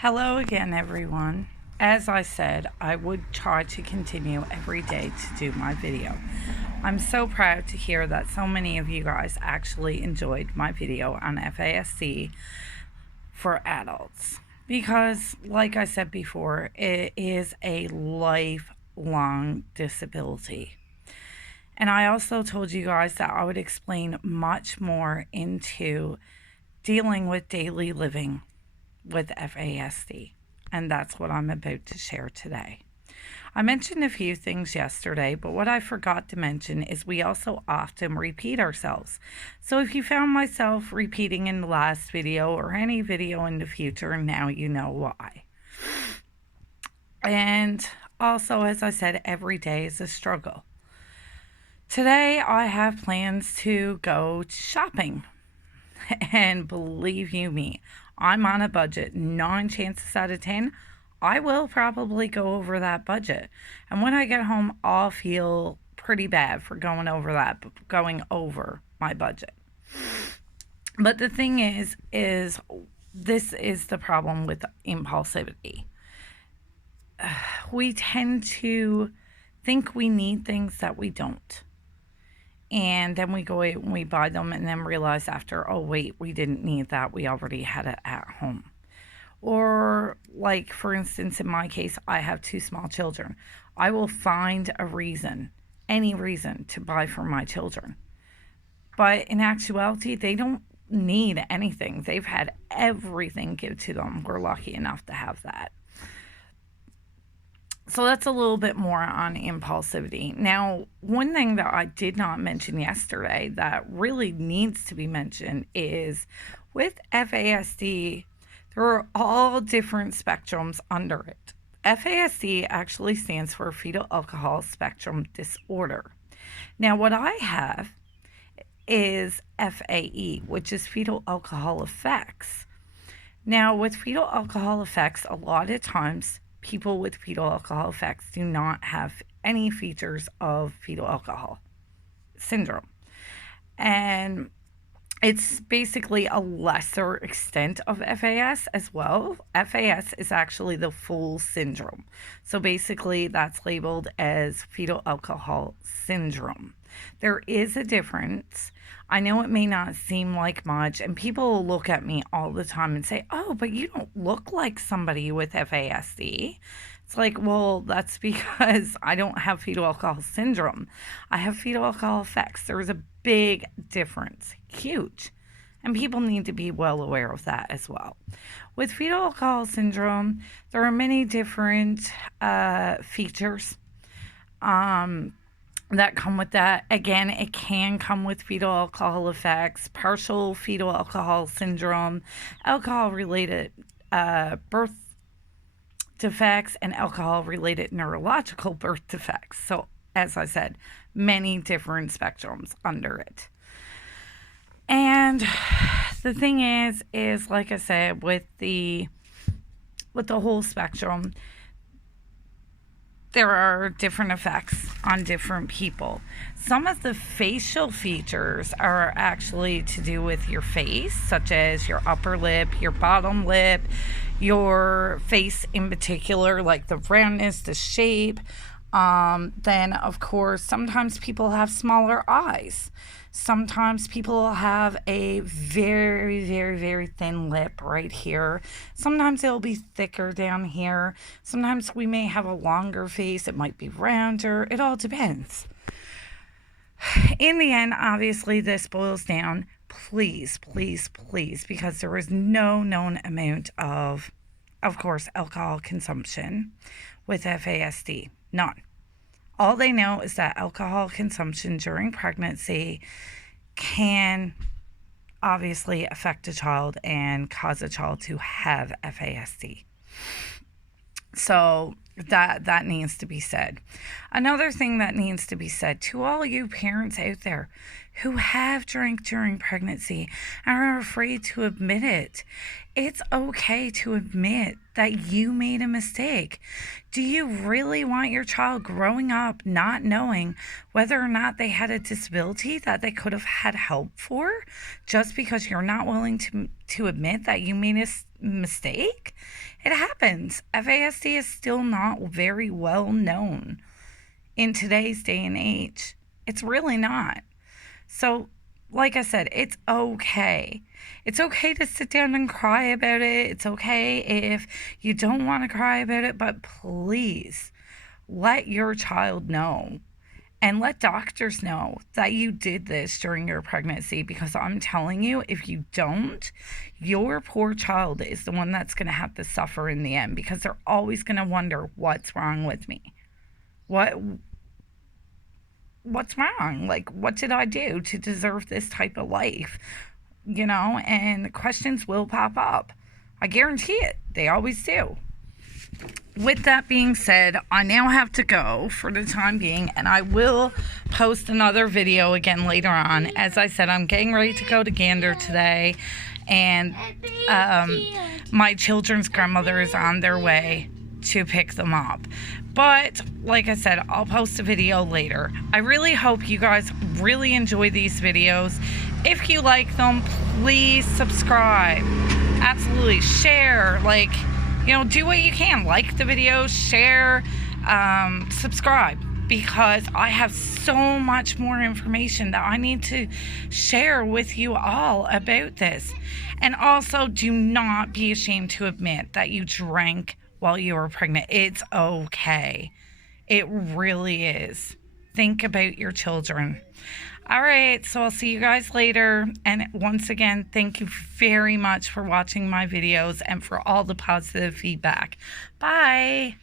Hello again, everyone. As I said, I would try to continue every day to do my video. I'm so proud to hear that so many of you guys actually enjoyed my video on FASD for adults. Because, like I said before, it is a lifelong disability. And I also told you guys that I would explain much more into dealing with daily living with FASD, and that's what I'm about to share today. I mentioned a few things yesterday, but what I forgot to mention is we also often repeat ourselves. So if you found myself repeating in the last video or any video in the future, now you know why. And also, as I said, every day is a struggle. Today, I have plans to go shopping. And believe you me, I'm on a budget. 9 chances out of 10, I will probably go over that budget. And when I get home, I'll feel pretty bad for going over my budget. But the thing is this is the problem with impulsivity. We tend to think we need things that we don't. And then we go out and we buy them and then realize after, oh, wait, we didn't need that. We already had it at home. Or, like, for instance, in my case, I have 2 small children. I will find a reason, any reason, to buy for my children. But in actuality, they don't need anything. They've had everything given to them. We're lucky enough to have that. So that's a little bit more on impulsivity. Now, one thing that I did not mention yesterday that really needs to be mentioned is with FASD, there are all different spectrums under it. FASD actually stands for Fetal Alcohol Spectrum Disorder. Now, what I have is FAE, which is fetal alcohol effects. Now, with fetal alcohol effects, a lot of times people with fetal alcohol effects do not have any features of fetal alcohol syndrome. And it's basically a lesser extent of FAS as well. FAS is actually the full syndrome. So basically, that's labeled as fetal alcohol syndrome. There is a difference. I know it may not seem like much, and people will look at me all the time and say, oh, but you don't look like somebody with FASD. It's like, well, that's because I don't have fetal alcohol syndrome. I have fetal alcohol effects. There's a big difference, huge. And people need to be well aware of that as well. With fetal alcohol syndrome, there are many different features that come with that. Again, it can come with fetal alcohol effects, partial fetal alcohol syndrome, alcohol-related birth defects, and alcohol-related neurological birth defects. So, as I said, many different spectrums under it. And the thing is like I said, with the whole spectrum, there are different effects on different people. Some of the facial features are actually to do with your face, such as your upper lip, your bottom lip, your face in particular, like the roundness, the shape. Then, of course, sometimes people have smaller eyes. Sometimes people have a very, very, very thin lip right here. Sometimes it'll be thicker down here. Sometimes we may have a longer face. It might be rounder. It all depends. In the end, obviously, this boils down, please, please, please, because there is no known amount of course, alcohol consumption with FASD. None. All they know is that alcohol consumption during pregnancy can obviously affect a child and cause a child to have FASD. So that needs to be said. Another thing that needs to be said to all you parents out there who have drank during pregnancy and are afraid to admit it. It's okay to admit that you made a mistake. Do you really want your child growing up not knowing whether or not they had a disability that they could have had help for just because you're not willing to admit that you made a mistake? It happens. FASD is still not very well known in today's day and age. It's really not. So, like I said, it's okay. It's okay to sit down and cry about it. It's okay if you don't want to cry about it, but please let your child know and let doctors know that you did this during your pregnancy, because I'm telling you, if you don't, your poor child is the one that's going to have to suffer in the end, because they're always going to wonder, what's wrong with me? What's wrong? Like, what did I do to deserve this type of life? And questions will pop up. I guarantee it. They always do. With that being said, I now have to go for the time being, and I will post another video again later on. As I said, I'm getting ready to go to Gander today, and my children's grandmother is on their way to pick them up. But like I said, I'll post a video later. I really hope you guys really enjoy these videos. If you like them, please subscribe. Absolutely. Share. Do what you can. Like the videos, share, subscribe. Because I have so much more information that I need to share with you all about this. And also, do not be ashamed to admit that you drank while you were pregnant. It's okay. It really is. Think about your children. All right, so I'll see you guys later. And once again, thank you very much for watching my videos and for all the positive feedback. Bye.